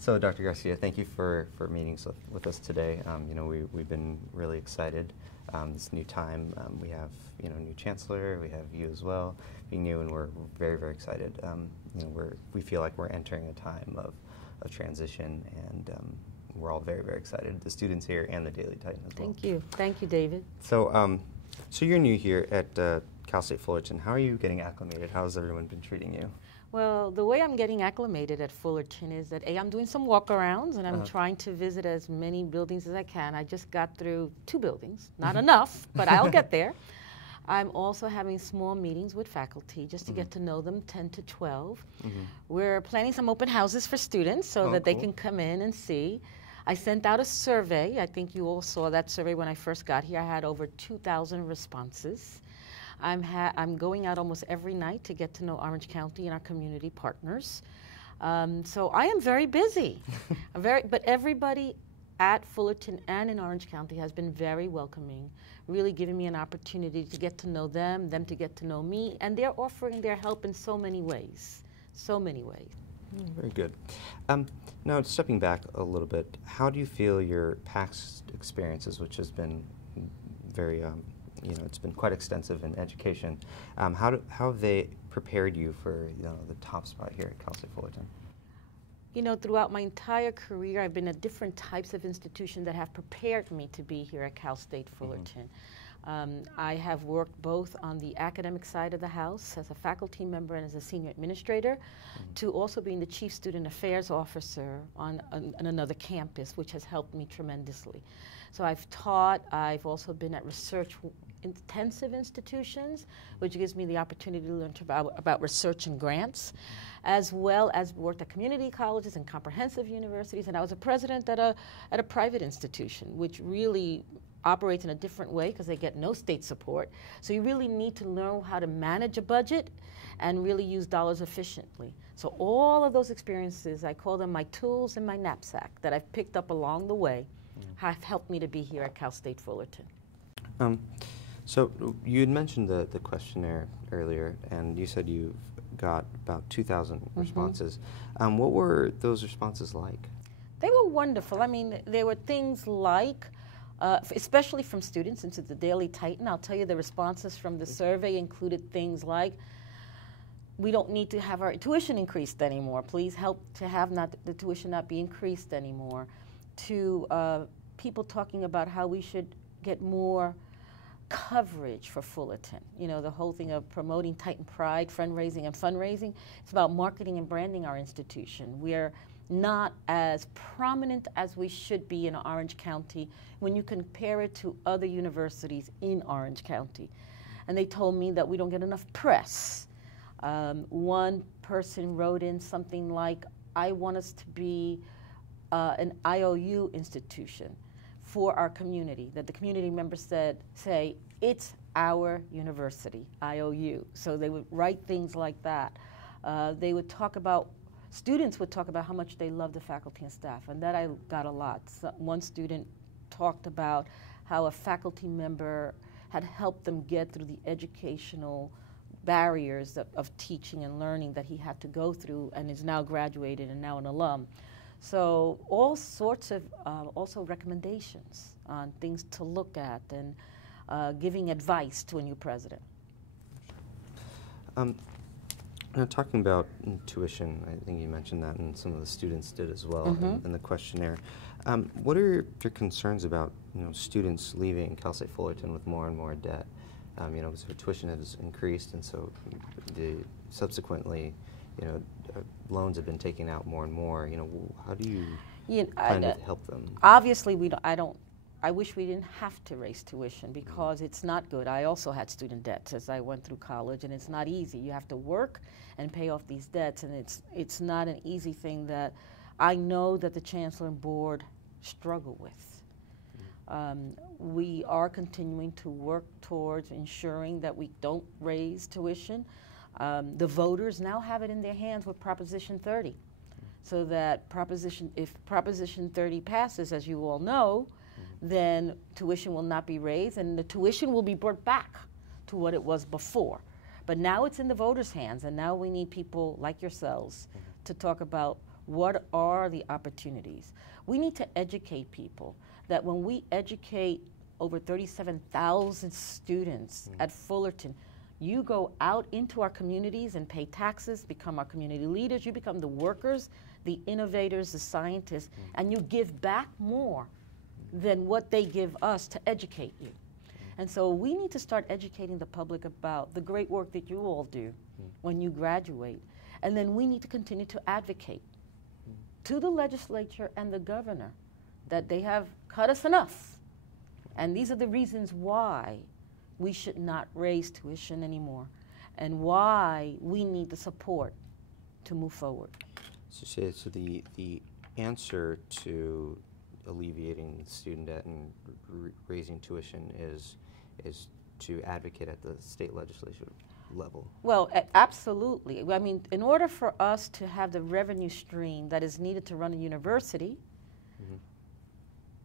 So, Dr. Garcia, thank you for meeting with us today. We've been really excited. This new time, we have new chancellor, we have you as well, being new, and we're very, very excited. We feel like we're entering a time of transition, and we're all very, very excited. The students here and the Daily Titan as well. Thank you, David. So, so you're new here at Cal State Fullerton. How are you getting acclimated? How has everyone been treating you? Well, the way I'm getting acclimated at Fullerton is that I'm doing some walk-arounds, and I'm trying to visit as many buildings as I can. I just got through 2 buildings. Not enough, but I'll get there. I'm also having small meetings with faculty just to get to know them, 10 to 12. We're planning some open houses for students so that they can come in and see. I sent out a survey. I think you all saw that survey when I first got here. I had over 2,000 responses. I'm going out almost every night to get to know Orange County and our community partners. So I am very busy. But everybody at Fullerton and in Orange County has been very welcoming, really giving me an opportunity to get to know them to get to know me, and they're offering their help in so many ways, so many ways. Very good. Now, stepping back a little bit, how do you feel your past experiences, which has been very it's been quite extensive in education. How have they prepared you for the top spot here at Cal State Fullerton? Throughout my entire career, I've been at different types of institutions that have prepared me to be here at Cal State Fullerton. I have worked both on the academic side of the house as a faculty member and as a senior administrator, to also being the chief student affairs officer on another campus, which has helped me tremendously. So I've taught, I've also been at research intensive institutions, which gives me the opportunity to learn about research and grants, as well as worked at community colleges and comprehensive universities, and I was a president at a private institution, which really operates in a different way because they get no state support. So you really need to learn how to manage a budget and really use dollars efficiently. So all of those experiences, I call them my tools in my knapsack that I've picked up along the way, have helped me to be here at Cal State Fullerton. So you had mentioned the questionnaire earlier, and you said you've got about 2,000 responses. What were those responses like? They were wonderful. I mean, there were things like, especially from students into the Daily Titan, I'll tell you the responses from the survey included things like, we don't need to have our tuition increased anymore. Please help to have the tuition not be increased anymore. To people talking about how we should get more coverage for Fullerton. The whole thing of promoting Titan pride, fundraising and fundraising. It's about marketing and branding our institution. We're not as prominent as we should be in Orange County when you compare it to other universities in Orange County. And they told me that we don't get enough press. One person wrote in something like, I want us to be an IOU institution for our community, that the community members say, it's our university, IOU. So they would write things like that. They would talk about, students would talk about how much they love the faculty and staff, and that I got a lot. So one student talked about how a faculty member had helped them get through the educational barriers of teaching and learning that he had to go through, and is now graduated and now an alum. So all sorts of also recommendations on things to look at, and giving advice to a new president. Now, talking about tuition, I think you mentioned that, and some of the students did as well in the questionnaire. What are your concerns about students leaving Cal State Fullerton with more and more debt? So tuition has increased, and so subsequently, loans have been taken out more and more. How do you plan to help them? Obviously, I wish we didn't have to raise tuition because it's not good. I also had student debts as I went through college, and it's not easy. You have to work and pay off these debts, and it's not an easy thing that I know that the Chancellor and Board struggle with. We are continuing to work towards ensuring that we don't raise tuition. The voters now have it in their hands with Proposition 30, so that if Proposition 30 passes, as you all know, then tuition will not be raised, and the tuition will be brought back to what it was before. But now it's in the voters' hands, and now we need people like yourselves to talk about What are the opportunities? We need to educate people that when we educate over 37,000 students at Fullerton, you go out into our communities and pay taxes, become our community leaders, you become the workers, the innovators, the scientists, and you give back more than what they give us to educate you. And so we need to start educating the public about the great work that you all do when you graduate. And then we need to continue to advocate to the legislature and the governor that they have cut us enough. And these are the reasons why we should not raise tuition anymore and why we need the support to move forward. So the answer to alleviating student debt and raising tuition is to advocate at the state legislature level. Well, absolutely. I mean, in order for us to have the revenue stream that is needed to run a university,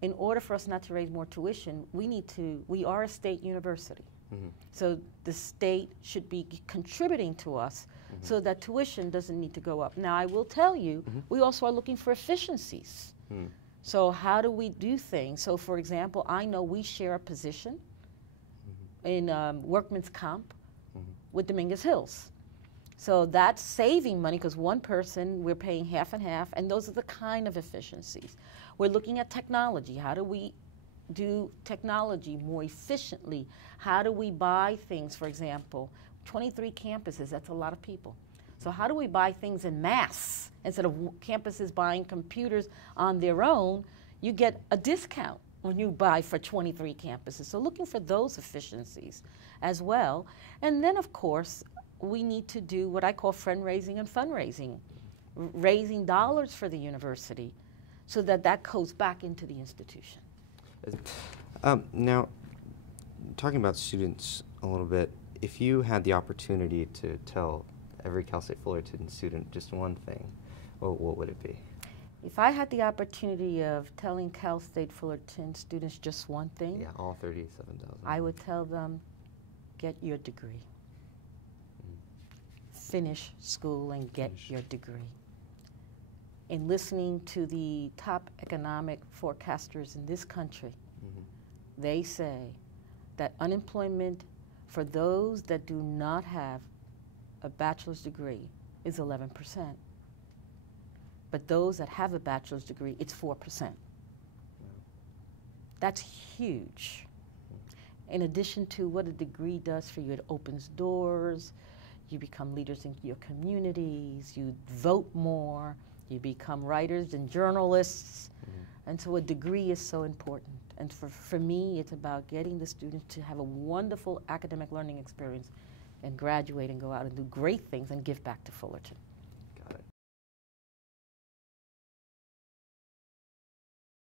in order for us not to raise more tuition, we are a state university. So the state should be contributing to us so that tuition doesn't need to go up. Now, I will tell you, we also are looking for efficiencies. So how do we do things? So, for example, I know we share a position in workman's comp with Dominguez Hills. So that's saving money because one person, we're paying half and half, and those are the kind of efficiencies. We're looking at technology. How do we do technology more efficiently? How do we buy things, for example, 23 campuses, that's a lot of people. So how do we buy things in mass? Instead of campuses buying computers on their own, you get a discount when you buy for 23 campuses. So looking for those efficiencies as well. And then, of course, we need to do what I call friend-raising and fundraising, raising dollars for the university so that that goes back into the institution. Now, talking about students a little bit, if you had the opportunity to tell every Cal State Fullerton student just one thing, what would it be? If I had the opportunity of telling Cal State Fullerton students just one thing, yeah, all 37,000. I would tell them, get your degree. Finish school and get your degree. In listening to the top economic forecasters in this country, they say that unemployment for those that do not have a bachelor's degree is 11%. But those that have a bachelor's degree, it's 4%. That's huge. In addition to what a degree does for you, it opens doors, you become leaders in your communities, you vote more, you become writers and journalists. And so a degree is so important. And for me, it's about getting the students to have a wonderful academic learning experience and graduate and go out and do great things and give back to Fullerton.